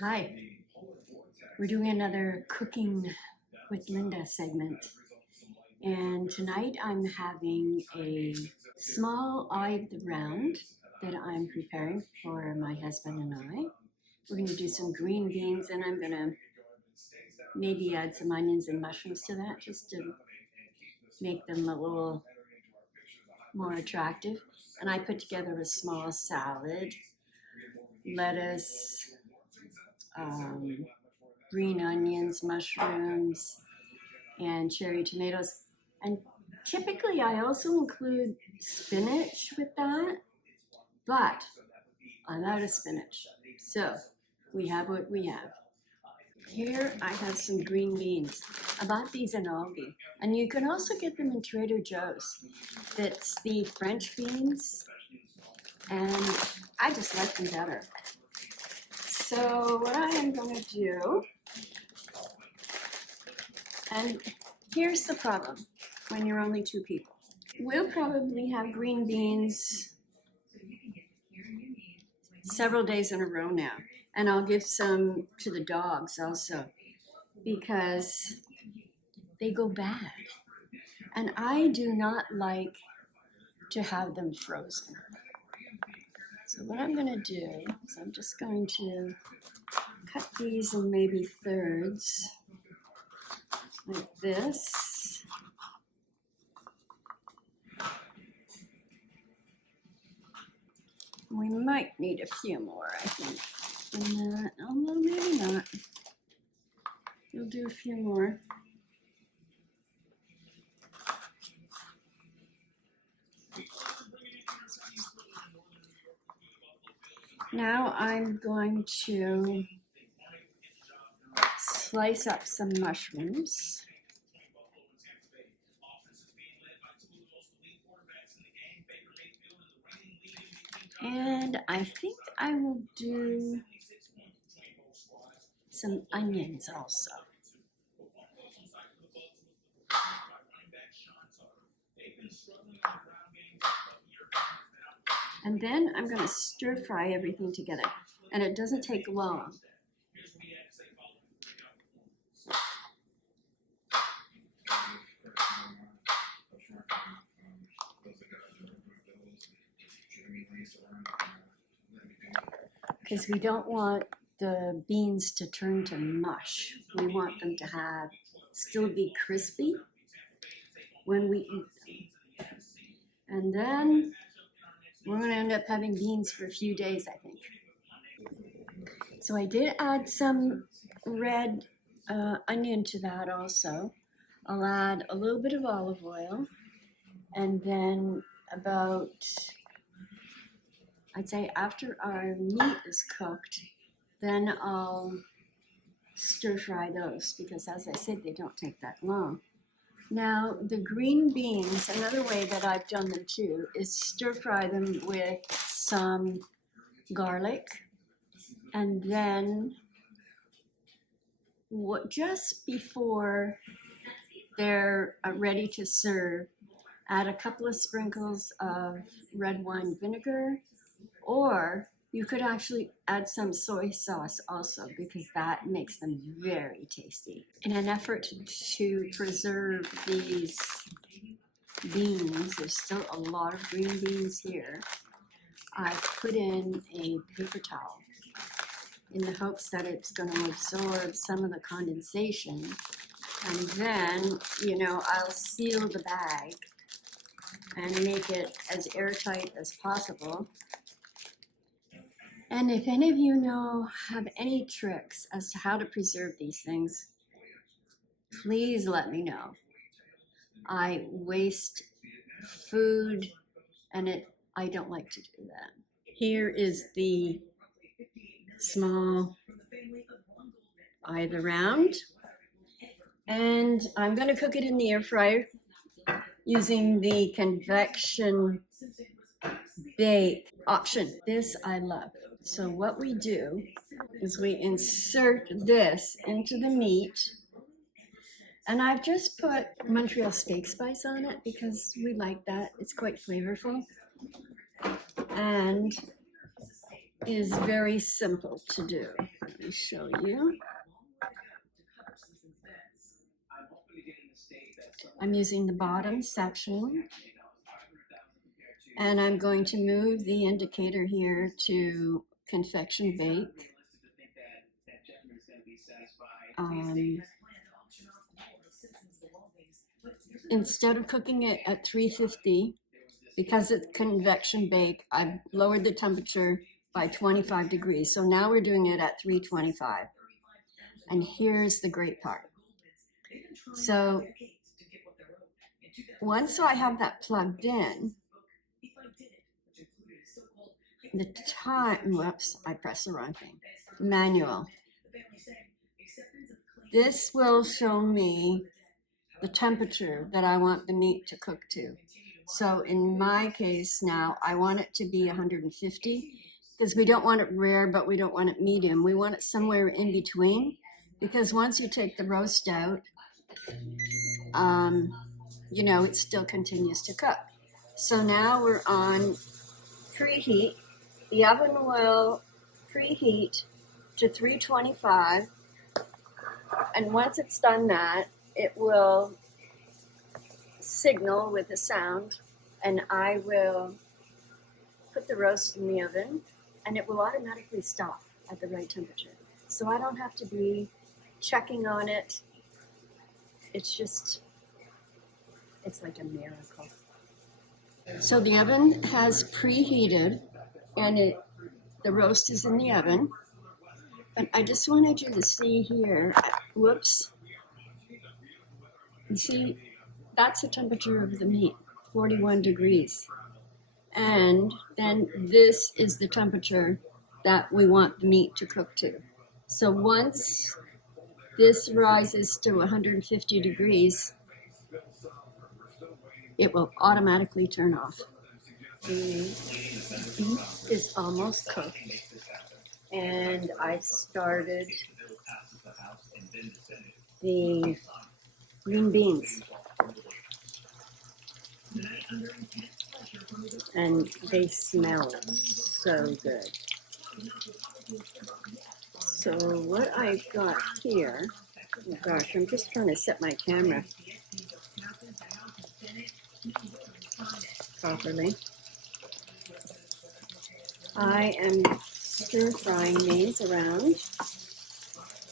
Hi, we're doing another Cooking with Linda segment. And tonight I'm having a small olive round that I'm preparing for my husband and I. We're going to do some green beans and I'm going to maybe add some onions and mushrooms to that just to make them a little more attractive. And I put together a small salad, lettuce, green onions, mushrooms, and cherry tomatoes. And typically I also include spinach with that, but I'm out of spinach. So we have what we have. Here I have some green beans. I bought these in Aldi. And you can also get them in Trader Joe's. That's the French beans. And I just like them better. So what I am going to do, and here's the problem when you're only two people. We'll probably have green beans several days in a row now. And I'll give some to the dogs also because they go bad. And I do not like to have them frozen. So what I'm going to do is I'm just going to cut these in maybe thirds like this. We might need a few more, I think. And although maybe not. We'll do a few more. Now I'm going to slice up some mushrooms. And I think I will do some onions also. And then I'm going to stir fry everything together. And it doesn't take long. Because we don't want the beans to turn to mush. We want them to still be crispy when we eat them. And then we're going to end up having beans for a few days, I think. So I did add some red onion to that also. I'll add a little bit of olive oil, and then about, I'd say after our meat is cooked, then I'll stir fry those because, as I said, they don't take that long. Now, the green beans, another way that I've done them too, is stir fry them with some garlic, and then just before they're ready to serve, add a couple of sprinkles of red wine vinegar, or you could actually add some soy sauce also because that makes them very tasty. In an effort to preserve these beans, there's still a lot of green beans here, I put in a paper towel in the hopes that it's going to absorb some of the condensation. And then, I'll seal the bag and make it as airtight as possible. And if any of you have any tricks as to how to preserve these things, please let me know. I waste food and I don't like to do that. Here is the small olive round, and I'm going to cook it in the air fryer using the convection bake option. This I love. So what we do is we insert this into the meat, and I've just put Montreal steak spice on it because we like that. It's quite flavorful and is very simple to do. Let me show you. I'm using the bottom section, and I'm going to move the indicator here to confection bake. Instead of cooking it at 350, because it's convection bake, I've lowered the temperature by 25 degrees. So now we're doing it at 325. And here's the great part. So once I have that plugged in, the time, whoops, I pressed the wrong thing. Manual. This will show me the temperature that I want the meat to cook to. So in my case now, I want it to be 150 because we don't want it rare, but we don't want it medium. We want it somewhere in between, because once you take the roast out, you know, it still continues to cook. So now we're on preheat. The oven will preheat to 325. And once it's done that, it will signal with a sound, and I will put the roast in the oven, and it will automatically stop at the right temperature. So I don't have to be checking on it. It's like a miracle. So the oven has preheated, and the roast is in the oven. But I just wanted you to see here, whoops. You see, that's the temperature of the meat, 41 degrees. And then this is the temperature that we want the meat to cook to. So once this rises to 150 degrees, it will automatically turn off. The beef is almost cooked, and I've started the green beans, and they smell so good. So what I've got here, oh gosh, I'm just trying to set my camera properly. I am stir frying these around,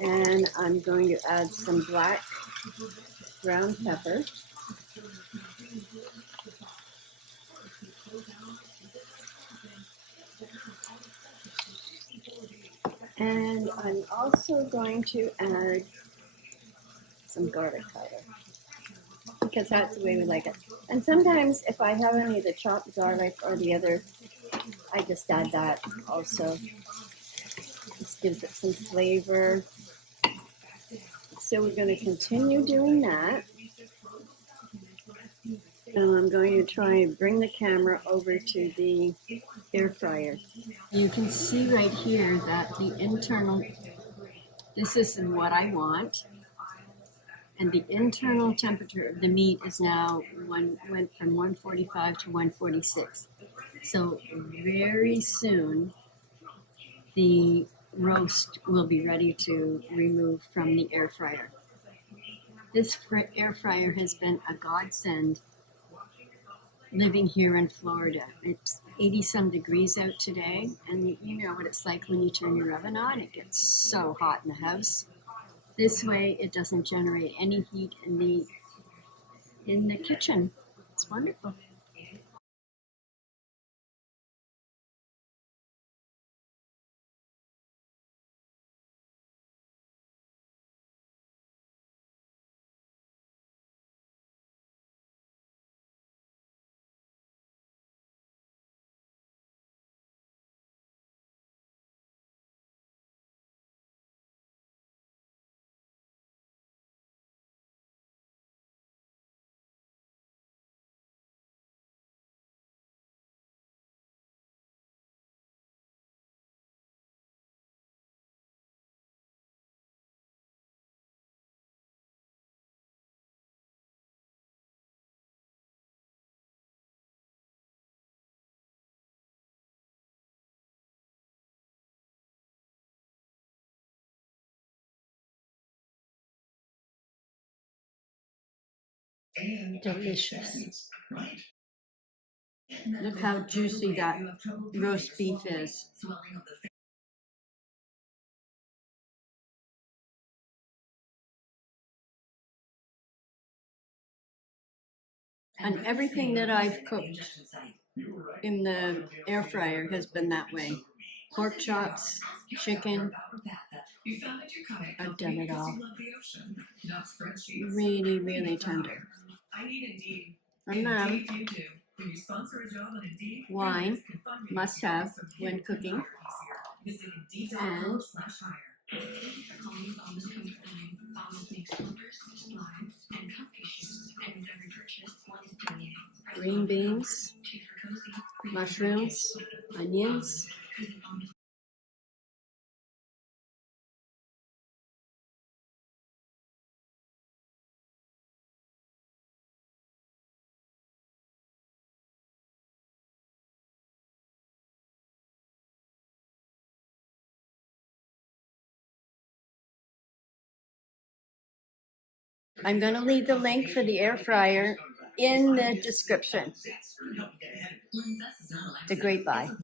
and I'm going to add some black ground pepper. And I'm also going to add some garlic powder, because that's the way we like it. And sometimes if I have any of the chopped garlic or the other, I just add that also. This gives it some flavor. So we're going to continue doing that. And I'm going to try and bring the camera over to the air fryer. You can see right here that the internal, this is what I want. And the internal temperature of the meat is now went from 145 to 146. So very soon, the roast will be ready to remove from the air fryer. This air fryer has been a godsend living here in Florida. It's 80-some degrees out today, and you know what it's like when you turn your oven on. It gets so hot in the house. This way, it doesn't generate any heat in the kitchen. It's wonderful. Delicious. Look how juicy that roast beef is. And everything that I've cooked in the air fryer has been that way. Pork chops, chicken. I've done it all. Really, really tender. And then wine, must have when cooking. And green beans, mushrooms, onions. I'm going to leave the link for the air fryer in the description. The great buy.